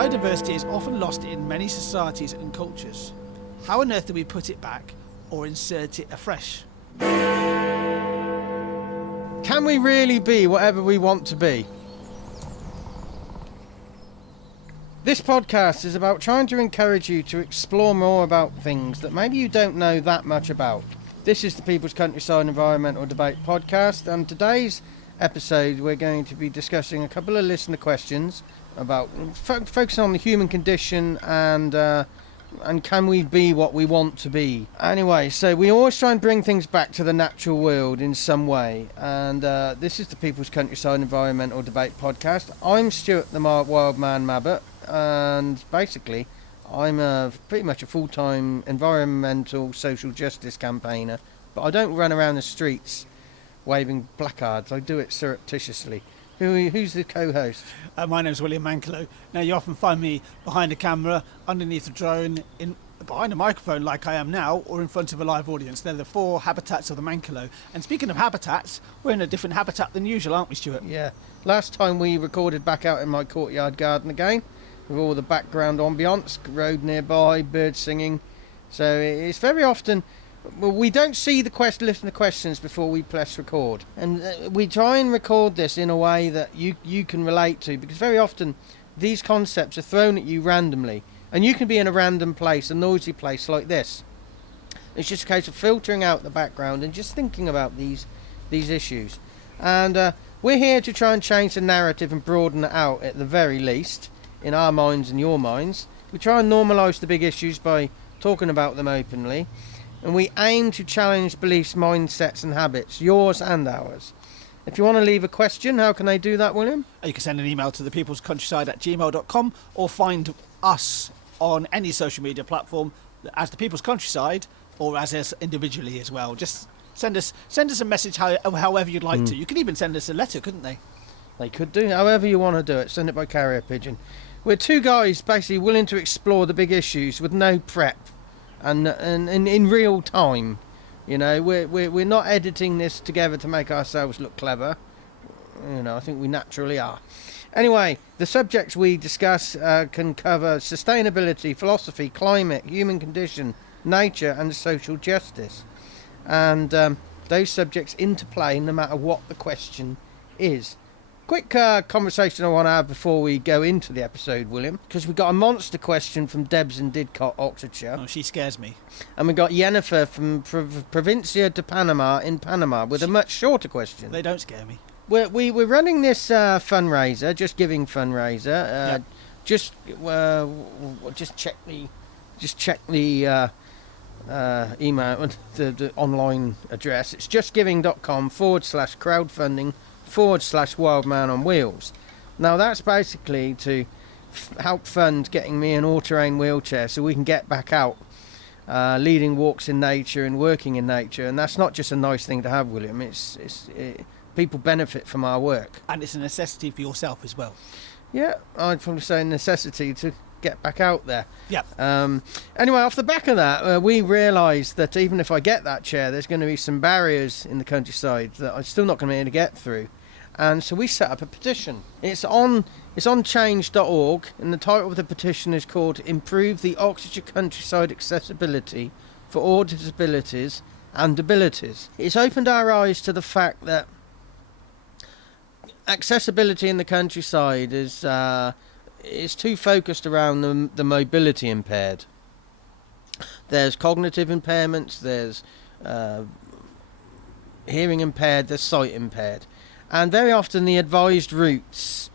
Biodiversity is often lost in many societies and cultures. How on earth do we put it back or insert it afresh? Can we really be whatever we want to be? This podcast is about trying to encourage you to explore more about things that maybe you don't know that much about. This is the People's Countryside Environmental Debate podcast, and today's episode we're going to be discussing a couple of listener questions about focusing on the human condition and can we be what we want to be. Anyway, so we always try and bring things back to the natural world in some way, and this is the People's Countryside Environmental Debate podcast. I'm Stuart the Wildman Mabbutt, and basically I'm pretty much a full-time environmental social justice campaigner, but I don't run around the streets waving placards. I do it surreptitiously. Who's the co-host? My name's William Mankelow. Now, you often find me behind a camera, underneath a drone, behind a microphone like I am now, or in front of a live audience. They're the four habitats of the Mankelow. And speaking of habitats, we're in a different habitat than usual, aren't we, Stuart? Yeah. Last time we recorded back out in my courtyard garden again, with all the background ambience, road nearby, birds singing. So it's very often... Well, we don't see the listener questions before we press record, and we try and record this in a way that you can relate to, because very often these concepts are thrown at you randomly, and you can be in a random place, a noisy place like this. It's just a case of filtering out the background and just thinking about these issues, and we're here to try and change the narrative and broaden it out at the very least, in our minds and your minds. We try and normalise the big issues by talking about them openly. And we aim to challenge beliefs, mindsets and habits, yours and ours. If you want to leave a question, how can they do that, William? You can send an email to thepeoplescountryside@gmail.com, or find us on any social media platform as The People's Countryside, or as us individually as well. Just send us a message however you'd like to. You can even send us a letter, couldn't they? They could do, however you want to do it. Send it by carrier pigeon. We're two guys basically willing to explore the big issues with no prep. And in real time, you know, we're not editing this together to make ourselves look clever. You know, I think we naturally are. Anyway, the subjects we discuss can cover sustainability, philosophy, climate, human condition, nature, and social justice. And those subjects interplay no matter what the question is. Quick conversation I want to have before we go into the episode, William, because we got a monster question from Debs in Didcot, Oxfordshire. Oh, she scares me. And we got Jennifer from Provincia de Panama in Panama with a much shorter question. They don't scare me. We're running this fundraiser, Just Giving fundraiser. Yep. Just check the email, the online address. It's justgiving.com/crowdfunding/Wildman on Wheels. Now that's basically to help fund getting me an all-terrain wheelchair so we can get back out leading walks in nature and working in nature. And that's not just a nice thing to have, William. People benefit from our work, and it's a necessity for yourself as well. Yeah, I'd probably say a necessity to get back out there. Yeah. Anyway, off the back of that, we realised that even if I get that chair, there's going to be some barriers in the countryside that I'm still not going to be able to get through. And so we set up a petition. It's on change.org, and the title of the petition is called "Improve the Oxfordshire Countryside Accessibility for All Disabilities and Abilities." It's opened our eyes to the fact that accessibility in the countryside is too focused around the mobility impaired. There's cognitive impairments, there's hearing impaired, there's sight impaired. And very often the advised routes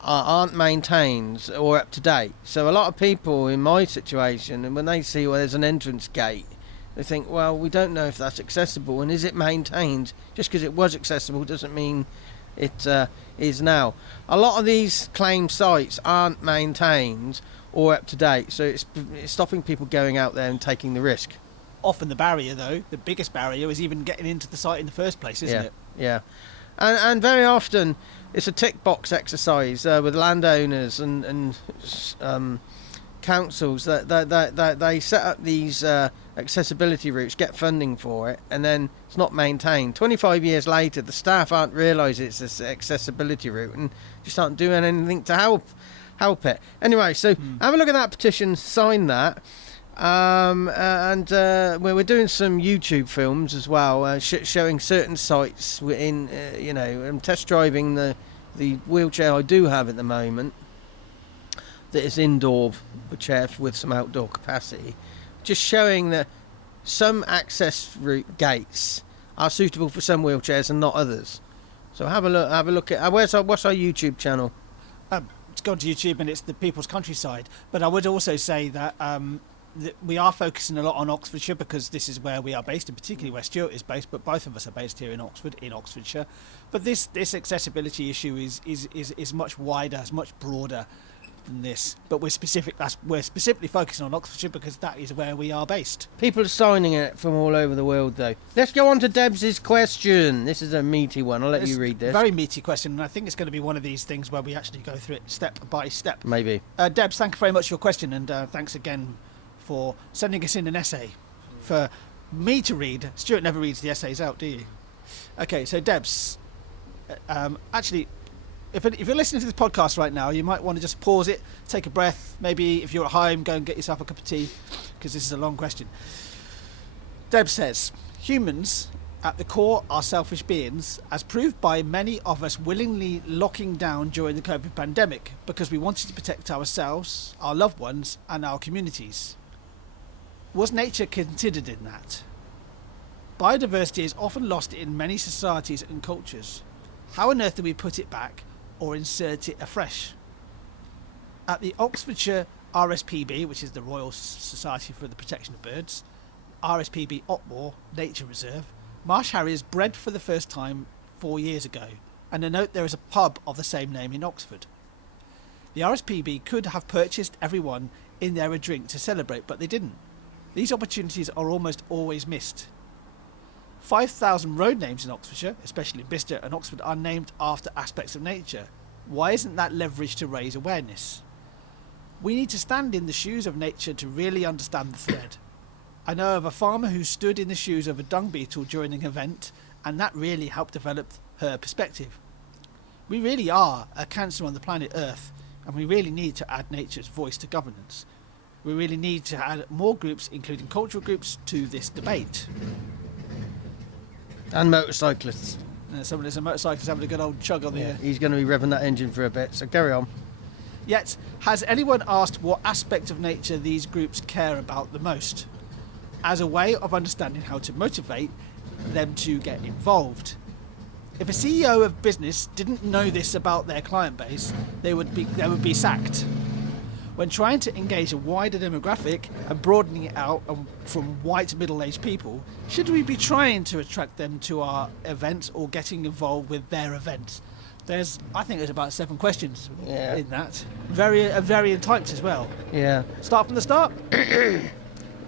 aren't maintained or up to date. So a lot of people in my situation, and when they see there's an entrance gate, they think, well, we don't know if that's accessible, and is it maintained? Just because it was accessible doesn't mean it is now. A lot of these claimed sites aren't maintained or up to date, so it's stopping people going out there and taking the risk. Often the barrier, though, the biggest barrier, is even getting into the site in the first place, isn't it? Yeah. And very often it's a tick box exercise with landowners and councils that they set up these accessibility routes, get funding for it, and then it's not maintained. 25 years later, the staff aren't realise it's this accessibility route and just aren't doing anything to help. help it. Anyway, so have a look at that petition, sign that. We're doing some YouTube films as well, showing certain sites in, I'm test driving the wheelchair I do have at the moment. That is indoor chair with some outdoor capacity. Just showing that some access route gates are suitable for some wheelchairs and not others. So have a look at what's our YouTube channel. It's gone to YouTube and it's the People's Countryside. But I would also say that we are focusing a lot on Oxfordshire because this is where we are based, and particularly where Stuart is based. But both of us are based here in Oxfordshire. But this accessibility issue is much wider, is much broader than this. But we're specifically focusing on Oxfordshire because that is where we are based. People are signing it from all over the world, though. Let's go on to Debs' question. This is a meaty one. I'll let you read this. Very meaty question, and I think it's going to be one of these things where we actually go through it step by step. Maybe. Debs, thank you very much for your question, and thanks again for sending us in an essay for me to read. Stuart never reads the essays out, do you? Okay, so Debs, actually, if you're listening to this podcast right now, you might want to just pause it, take a breath. Maybe if you're at home, go and get yourself a cup of tea, because this is a long question. Debs says, humans at the core are selfish beings, as proved by many of us willingly locking down during the COVID pandemic because we wanted to protect ourselves, our loved ones, and our communities. Was nature considered in that? Biodiversity is often lost in many societies and cultures. How on earth do we put it back or insert it afresh? At the Oxfordshire RSPB, which is the Royal Society for the Protection of Birds, RSPB Otmore Nature Reserve, marsh harriers bred for the first time 4 years ago, and a note there is a pub of the same name in Oxford. The RSPB could have purchased everyone in there a drink to celebrate, but they didn't. These opportunities are almost always missed. 5,000 road names in Oxfordshire, especially in Bicester and Oxford, are named after aspects of nature. Why isn't that leveraged to raise awareness? We need to stand in the shoes of nature to really understand the thread. I know of a farmer who stood in the shoes of a dung beetle during an event, and that really helped develop her perspective. We really are a cancer on the planet Earth, and we really need to add nature's voice to governance. We really need to add more groups, including cultural groups, to this debate. And motorcyclists. There's a motorcyclist having a good old chug on the air. He's going to be revving that engine for a bit, so carry on. Yet, has anyone asked what aspect of nature these groups care about the most, as a way of understanding how to motivate them to get involved? If a CEO of business didn't know this about their client base, they would be sacked. When trying to engage a wider demographic and broadening it out from white middle-aged people, should we be trying to attract them to our events or getting involved with their events? I think there's about 7 questions in that. Varying types as well. Yeah. Start from the start?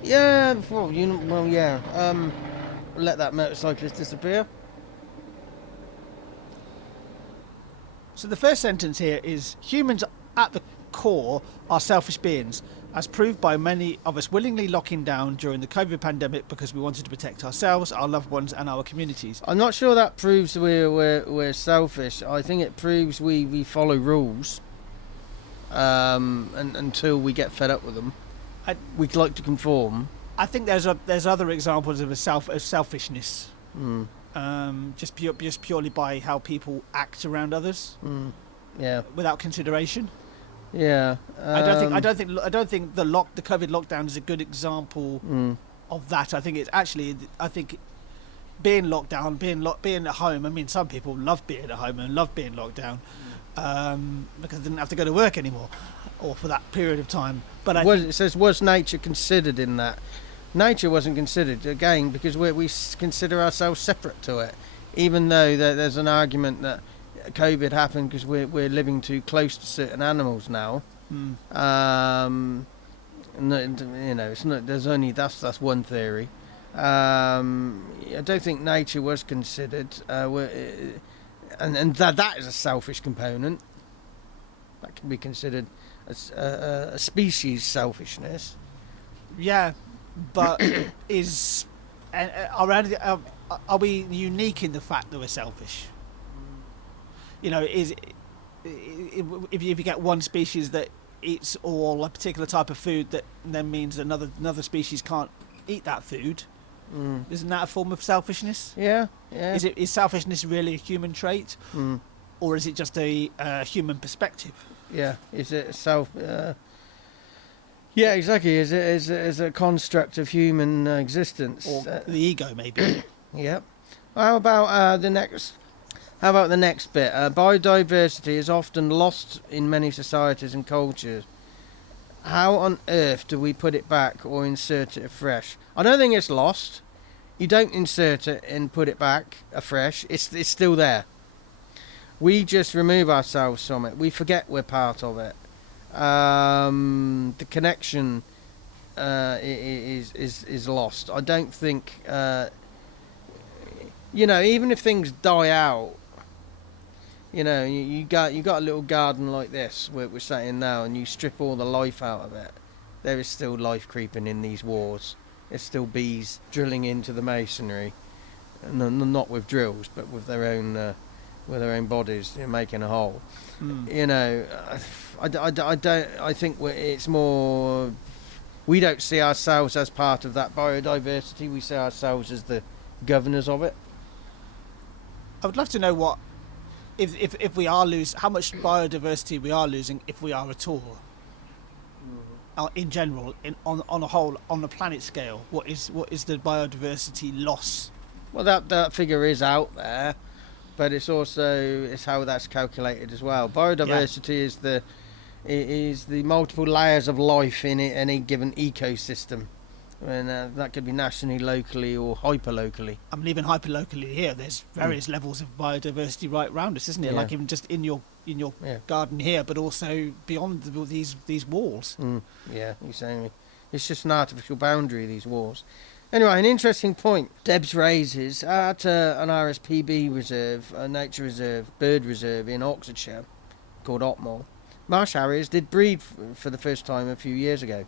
Yeah, yeah. Let that motorcyclist disappear. So the first sentence here is, humans at the core are selfish beings, as proved by many of us willingly locking down during the COVID pandemic because we wanted to protect ourselves, our loved ones, and our communities. I'm not sure that proves we're selfish. I think it proves we follow rules, and until we get fed up with them. We'd like to conform. I think there's other examples of selfishness, just purely by how people act around others, without consideration. Yeah, I don't think the COVID lockdown is a good example of that. I think being locked down, being at home. I mean, some people love being at home and love being locked down because they didn't have to go to work anymore, or for that period of time. But it says, was nature considered in that? Nature wasn't considered, again, because we consider ourselves separate to it, even though there's an argument that COVID happened because we're living too close to certain animals now. It's not. There's only that's one theory. I don't think nature was considered, and that is a selfish component. That can be considered as a species selfishness. Yeah, but are we unique in the fact that we're selfish? You know, is if you get one species that eats all a particular type of food, that then means another species can't eat that food. Isn't that a form of selfishness? Yeah. Is selfishness really a human trait, or is it just a human perspective? Yeah. Is it self? Yeah, exactly. Is a construct of human existence, Or the ego, maybe? Yep. How about the next? How about the next bit? Biodiversity is often lost in many societies and cultures. How on earth do we put it back or insert it afresh? I don't think it's lost. You don't insert it and put it back afresh. It's still there. We just remove ourselves from it. We forget we're part of it. The connection is lost. I don't think. Even if things die out, you got a little garden like this where we're sat in now, and you strip all the life out of it. There is still life creeping in these walls. There's still bees drilling into the masonry, and not with drills, but with their own bodies, making a hole. I don't. I think it's more. We don't see ourselves as part of that biodiversity. We see ourselves as the governors of it. I would love to know what, if we are how much biodiversity we are losing, if we are at all. In general, on a whole, on the planet scale, what is the biodiversity loss? Well, that figure is out there, but it's how that's calculated as well. Biodiversity is the multiple layers of life in any given ecosystem, and that could be nationally, locally, or hyperlocally. I'm leaving hyperlocally here. There's various levels of biodiversity right around us, isn't it? Yeah. Like even just in your garden here, but also beyond these walls. Yeah, you're saying it's just an artificial boundary, these walls. Anyway, an interesting point Debs raises at an RSPB reserve, a nature reserve, bird reserve in Oxfordshire, called Otmore. Marsh harriers did breed for the first time a few years ago.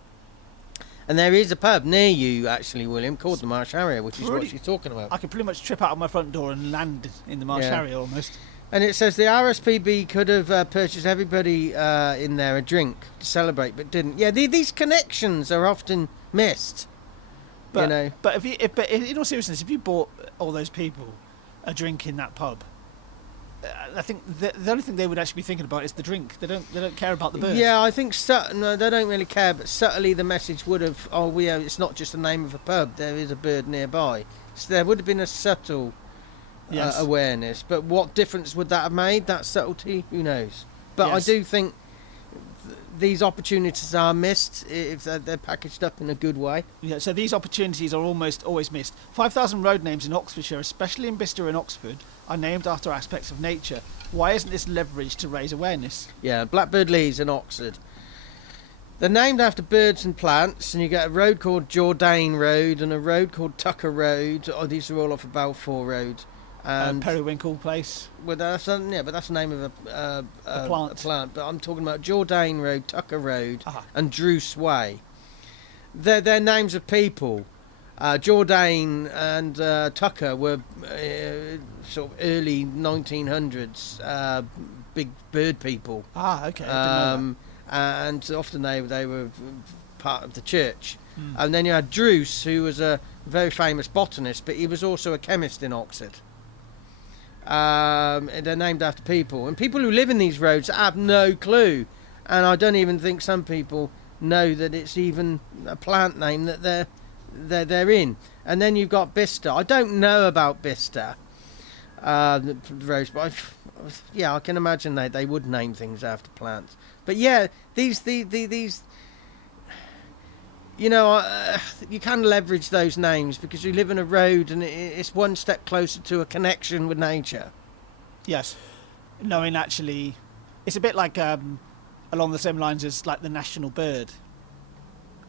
And there is a pub near you, actually, William, called the Marsh Harrier, which is what she's talking about. I could pretty much trip out of my front door and land in the Marsh Harrier almost. And it says the RSPB could have purchased everybody in there a drink to celebrate, but didn't. Yeah, these connections are often missed. But but in all seriousness, if you bought all those people a drink in that pub, I think the only thing they would actually be thinking about is the drink. They don't care about the bird. Yeah, I think no, they don't really care. But subtly, the message would have, it's not just the name of a pub. There is a bird nearby. So there would have been a subtle awareness. But what difference would that have made? That subtlety, who knows? But I do think these opportunities are missed if they're packaged up in a good way. Yeah, so these opportunities are almost always missed. 5,000 road names in Oxfordshire, especially in Bicester and Oxford, are named after aspects of nature. Why isn't this leveraged to raise awareness? Yeah, Blackbird Leys in Oxford. They're named after birds and plants, and you get a road called Jourdain Road and a road called Tucker Road. These are all off of Balfour Road. And Periwinkle Place. Well, that's the name of a plant. But I'm talking about Jourdain Road, Tucker Road, and Druce Way. They're names of people. Jourdain and Tucker were sort of early 1900s big bird people. Okay. I didn't know and often they were part of the church. And then you had Druce, who was a very famous botanist, but he was also a chemist in Oxford. They're named after people, and people who live in these roads have no clue, and I don't even think some people know that it's even a plant name that they're in. And then you've got Bicester. I don't know about Bicester, the roads, but I can imagine they would name things after plants. But yeah, these you can leverage those names because you live in a road and it's one step closer to a connection with nature. Yes. Knowing actually, it's a bit like along the same lines as like the national bird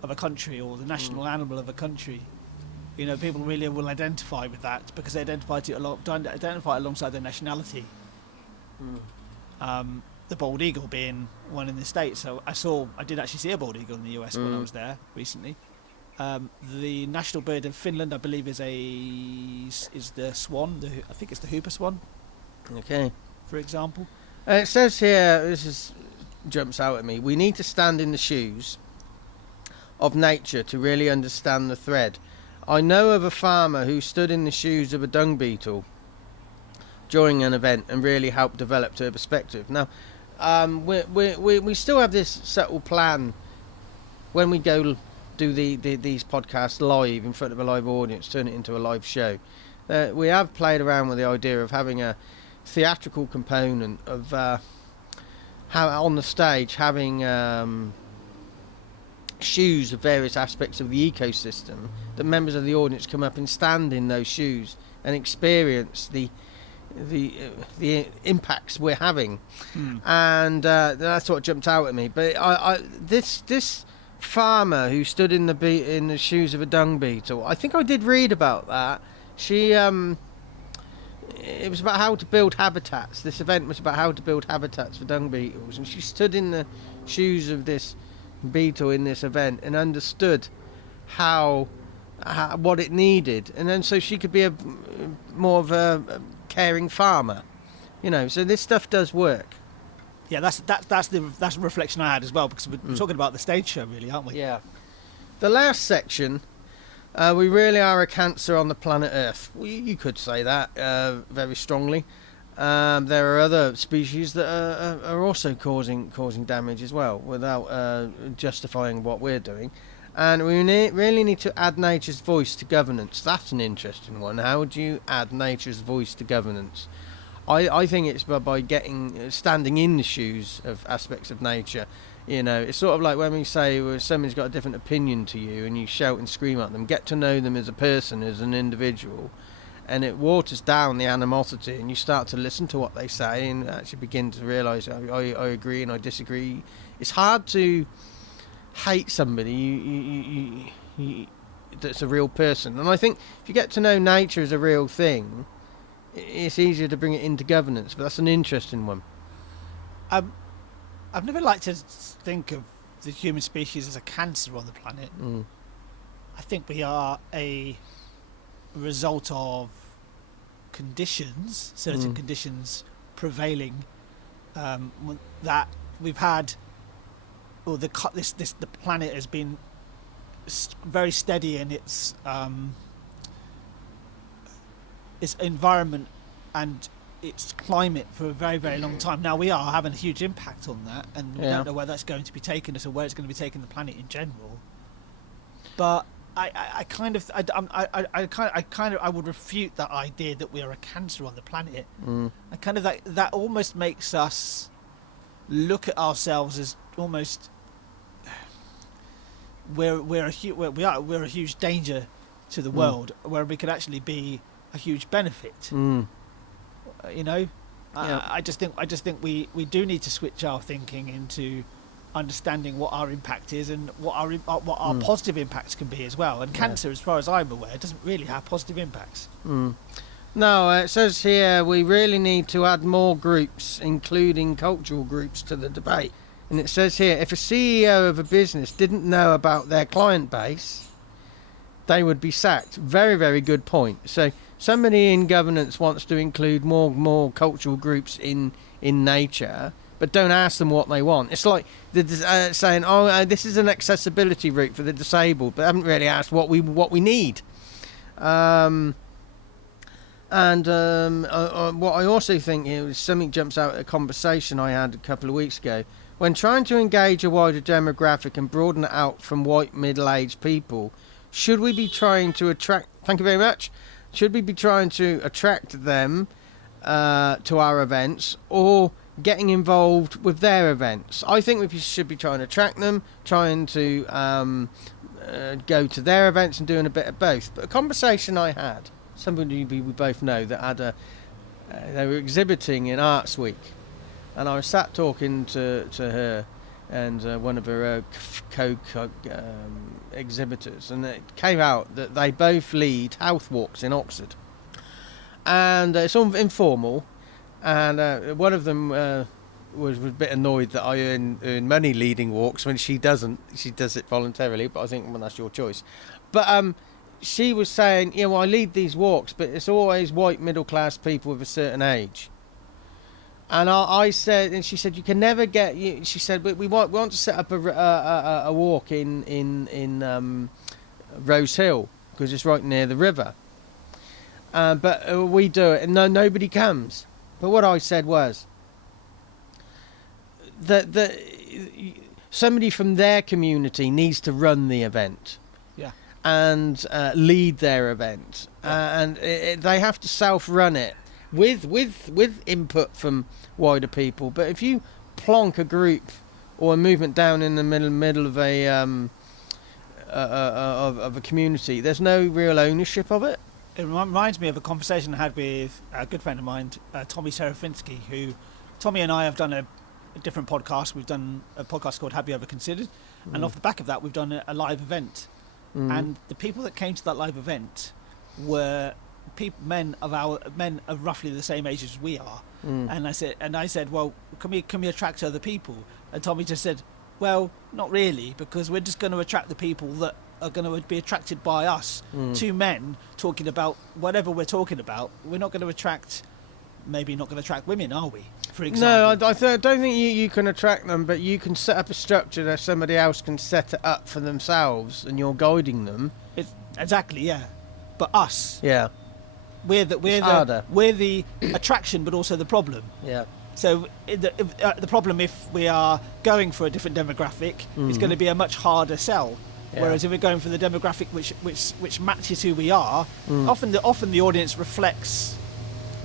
of a country or the national animal of a country. People really will identify with that because they identify alongside their nationality. The bald eagle being one in the States. So I did actually see a bald eagle in the US when I was there recently. The national bird of Finland, I believe, is the swan. I think it's the Hooper swan. Okay. For example. It says here, jumps out at me, we need to stand in the shoes of nature to really understand the thread. I know of a farmer who stood in the shoes of a dung beetle during an event and really helped develop her perspective. Now, we still have this subtle plan when we go do these podcasts live in front of a live audience, turn it into a live show. We have played around with the idea of having a theatrical component of on the stage having shoes of various aspects of the ecosystem, that members of the audience come up and stand in those shoes and experience the impacts we're having. And that's what jumped out at me. But this farmer who stood in the shoes of a dung beetle, I think I did read about that. She it was about how to build habitats. This event was about how to build habitats for dung beetles, and she stood in the shoes of this beetle in this event and understood how what it needed, and then so she could be more of a caring farmer, so this stuff does work. Yeah, that's the reflection I had as well, because we're talking about the stage show, really, aren't we? Yeah. The last section, we really are a cancer on the planet Earth. You could say that very strongly. There are other species that are also causing damage as well, without justifying what we're doing. And we really need to add nature's voice to governance. That's an interesting one. How would you add nature's voice to governance? I think it's by standing in the shoes of aspects of nature. It's sort of like when we say somebody's got a different opinion to you and you shout and scream at them, get to know them as a person, as an individual, and it waters down the animosity, and you start to listen to what they say and actually begin to realise I agree and I disagree. It's hard to hate somebody that's a real person, and I think if you get to know nature as a real thing, it's easier to bring it into governance. But that's an interesting one. I've never liked to think of the human species as a cancer on the planet. I think we are a result of conditions, certain conditions prevailing, that we've had, or the planet has been very steady in its environment and its climate for a very, very long time. Now we are having a huge impact on that, and we don't know where that's going to be taking us or where it's going to be taking the planet in general. But I would refute that idea that we are a cancer on the planet. I kind of that almost makes us look at ourselves as almost we're a huge danger to the world, where we could actually be a huge benefit. I just think we do need to switch our thinking into understanding what our impact is and what our positive impacts can be as well. And cancer, as far as I'm aware, doesn't really have positive impacts. No, it says here we really need to add more groups, including cultural groups, to the debate. And it says here, if a CEO of a business didn't know about their client base, they would be sacked. Very, very good point. So somebody in governance wants to include more cultural groups in nature, but don't ask them what they want. It's like saying, this is an accessibility route for the disabled, but haven't really asked what we need. What I also think is something jumps out at a conversation I had a couple of weeks ago. When trying to engage a wider demographic and broaden it out from white middle-aged people, should we be trying to attract... Thank you very much. Should we be trying to attract them to our events, or getting involved with their events? I think we should be trying to attract them, trying to go to their events and doing a bit of both. But a conversation I had, somebody we both know, that had they were exhibiting in Arts Week, and I was sat talking to her and one of her exhibitors, and it came out that they both lead health walks in Oxford, and it's all informal, and one of them was a bit annoyed that I earn money leading walks when she doesn't. She does it voluntarily, but I think, well, that's your choice. But she was saying, I lead these walks, but it's always white middle class people of a certain age. And I said, and she said, you can never get. She said, we want to set up a walk in Rose Hill because it's right near the river. But we do it, and nobody comes. But what I said was that somebody from their community needs to run the event. Yeah. And lead their event, and they have to self-run it with input from wider people. But if you plonk a group or a movement down in the middle of a community, there's no real ownership of it. It reminds me of a conversation I had with a good friend of mine, Tommy Serafinsky, who Tommy and I have done a different podcast. We've done a podcast called Have You Ever Considered? And off the back of that, we've done a live event. And the people that came to that live event were men of roughly the same age as we are. And I said, well, can we attract other people? And Tommy just said, well, not really, because we're just going to attract the people that are going to be attracted by us. Two men talking about whatever we're talking about. We're not going to attract, maybe not going to attract women, are we? For example. No, I don't think you can attract them, but you can set up a structure that somebody else can set it up for themselves, and you're guiding them. Exactly, yeah. But us, yeah, we're the attraction, but also the problem. Yeah. So the problem, if we are going for a different demographic, it's going to be a much harder sell. Yeah. Whereas if we're going for the demographic which matches who we are, often the audience reflects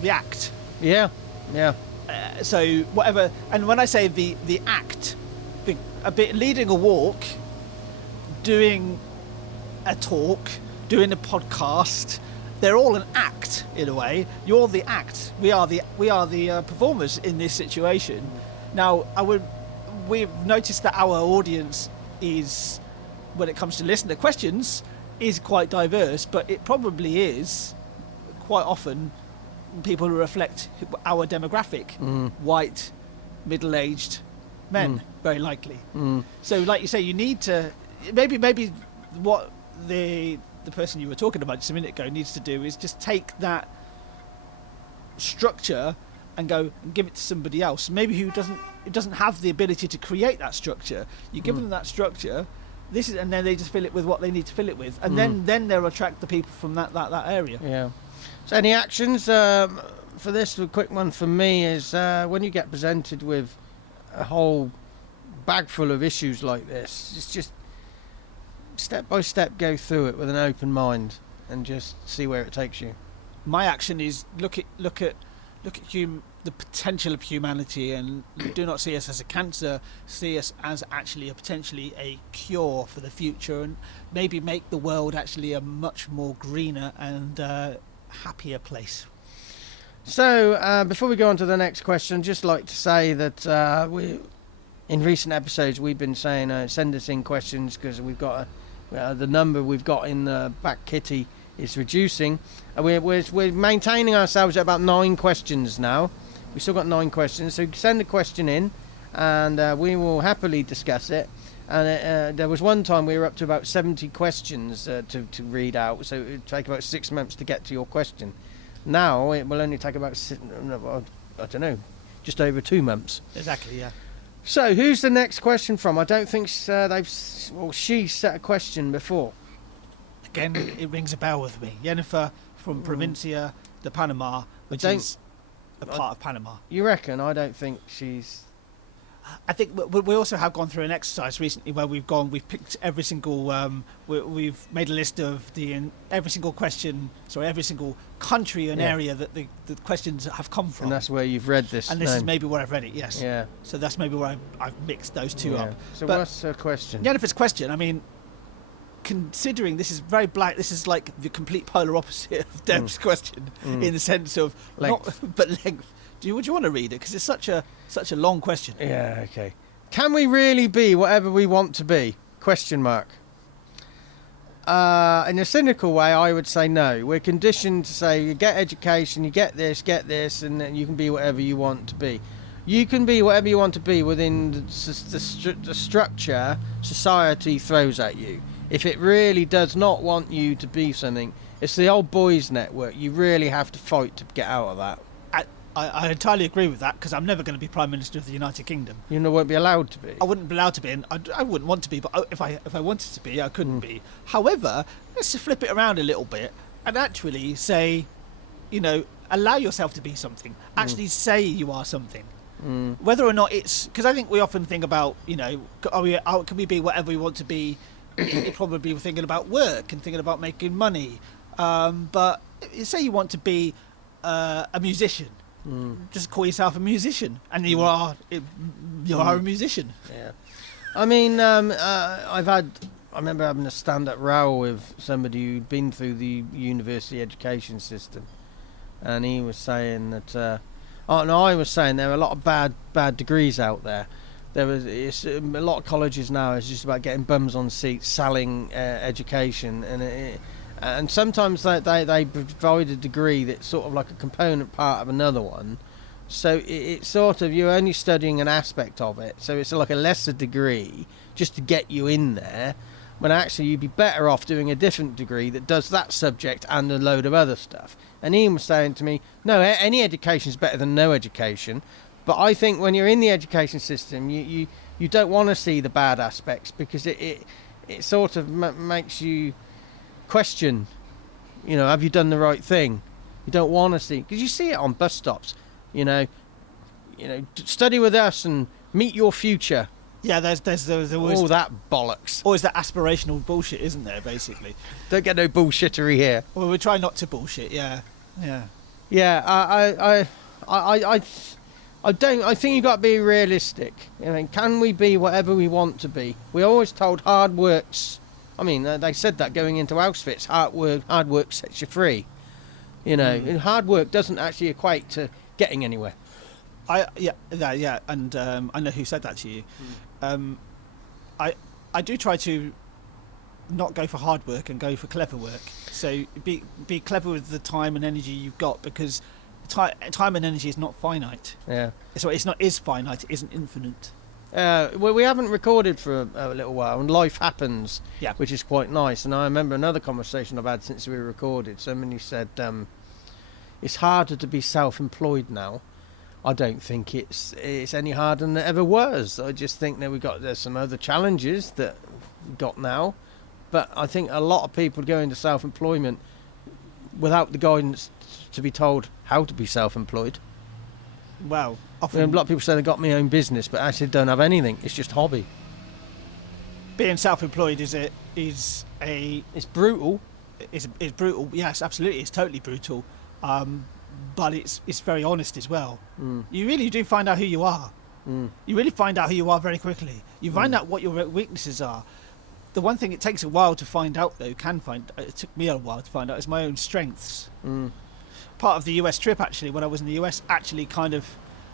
the act. Yeah, yeah. So whatever, and when I say the act, a bit leading a walk, doing a talk, doing a podcast, they're all an act in a way. You're the act. We are the performers in this situation. Now, we've noticed that our audience is, when it comes to listening to questions, is quite diverse, but it probably is quite often people who reflect our demographic, white, middle-aged men, very likely. So, like you say, you need to maybe what the person you were talking about just a minute ago needs to do is just take that structure and go and give it to somebody else, maybe who doesn't have the ability to create that structure. You give them that structure, and then they just fill it with what they need to fill it with, and then they'll attract the people from that area. Yeah. So any actions for this? A quick one for me is when you get presented with a whole bag full of issues like this, it's just step by step go through it with an open mind and just see where it takes you. My action is look at the potential of humanity, and do not see us as a cancer. See us as actually potentially a cure for the future, and maybe make the world actually a much more greener and happier place. So before we go on to the next question, I'd just like to say that in recent episodes we've been saying send us in questions, because we've got the number we've got in the back kitty is reducing. We're maintaining ourselves at about 9 questions now. We've still got 9 questions, so send a question in and we will happily discuss it. And there was one time we were up to about 70 questions to read out, so it would take about 6 months to get to your question. Now it will only take about, I don't know, just over 2 months. Exactly, yeah. So who's the next question from? I don't think she set a question before. Again, it rings a bell with me. Jennifer from Provincia de Panama, which is a part of Panama. You reckon? I don't think she's... I think we also have gone through an exercise recently where we've picked every single, we've made a list of every single country and area that the questions have come from. And that's where you've read this. And this is maybe where I've read it, yes. Yeah. So that's maybe where I've mixed those two up. So what's her question? Jennifer's question, I mean, considering this is very black, this is like the complete polar opposite of Deb's question in the sense of length. But length. Would you want to read it? Because it's such a long question. Yeah, okay. Can we really be whatever we want to be? Question mark. In a cynical way, I would say no. We're conditioned to say you get education, you get this, and then you can be whatever you want to be. You can be whatever you want to be within the structure society throws at you. If it really does not want you to be something, it's the old boys network. You really have to fight to get out of that. I entirely agree with that, because I'm never going to be Prime Minister of the United Kingdom. You won't be allowed to be. I wouldn't be allowed to be, and I wouldn't want to be, but if I wanted to be, I couldn't be. However, let's just flip it around a little bit and actually say, allow yourself to be something. Actually say you are something. Whether or not it's... Because I think we often think about, can we be whatever we want to be? You're probably thinking about work and thinking about making money. But say you want to be a musician. Just call yourself a musician, and you are a musician. Yeah, I mean, I remember having a stand-up row with somebody who'd been through the university education system, and he was saying that. I was saying there are a lot of bad degrees out there. It's a lot of colleges now. It's just about getting bums on seats, selling education, and sometimes they provide a degree that's sort of like a component part of another one. So it's sort of, you're only studying an aspect of it. So it's like a lesser degree just to get you in there, when actually you'd be better off doing a different degree that does that subject and a load of other stuff. And Ian was saying to me, no, any education is better than no education. But I think when you're in the education system, you don't want to see the bad aspects, because it sort of makes you question, have you done the right thing? You don't want to see, because you see it on bus stops, study with us and meet your future. Yeah, there's always all that bollocks. Always that aspirational bullshit, isn't there? Basically, don't get no bullshittery here. Well, we try not to bullshit. Yeah. I think you've got to be realistic. Can we be whatever we want to be? We're always told hard works. I mean, they said that going into Auschwitz, hard work sets you free. And hard work doesn't actually equate to getting anywhere. And I know who said that to you. I do try to not go for hard work and go for clever work. So be clever with the time and energy you've got, because time and energy is not finite. Yeah. So it's not is finite. It isn't infinite. Well, we haven't recorded for a little while, and life happens, which is quite nice. And I remember another conversation I've had since we recorded. Somebody said it's harder to be self-employed now. I don't think it's any harder than it ever was. I just think that there's some other challenges that we've got now, but I think a lot of people go into self-employment without the guidance to be told how to be self-employed. Well, often a lot of people say they've got my own business, but actually don't have anything. It's just hobby. Being self-employed is it's brutal. It's brutal. Yes, absolutely. It's totally brutal. But it's very honest as well. You really do find out who you are. You really find out who you are very quickly. You find out what your weaknesses are. The one thing it takes a while to find out, though, it took me a while to find out, is my own strengths. Part of the US trip, actually, when I was in the US, actually kind of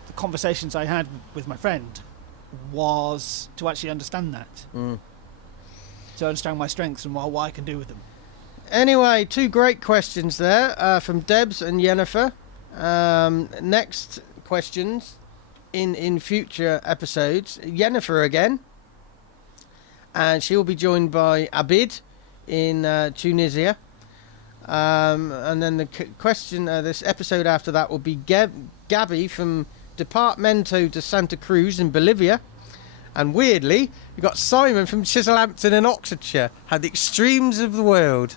the conversations I had with my friend was to actually understand that. To understand my strengths and what I can do with them. Anyway, 2 great questions there from Debs and Jennifer. Next questions in future episodes. Jennifer again. And she will be joined by Abid in Tunisia. And then the question, this episode after that will be Gabby from Departamento de Santa Cruz in Bolivia. And weirdly, we've got Simon from Chislhampton in Oxfordshire. Had the extremes of the world.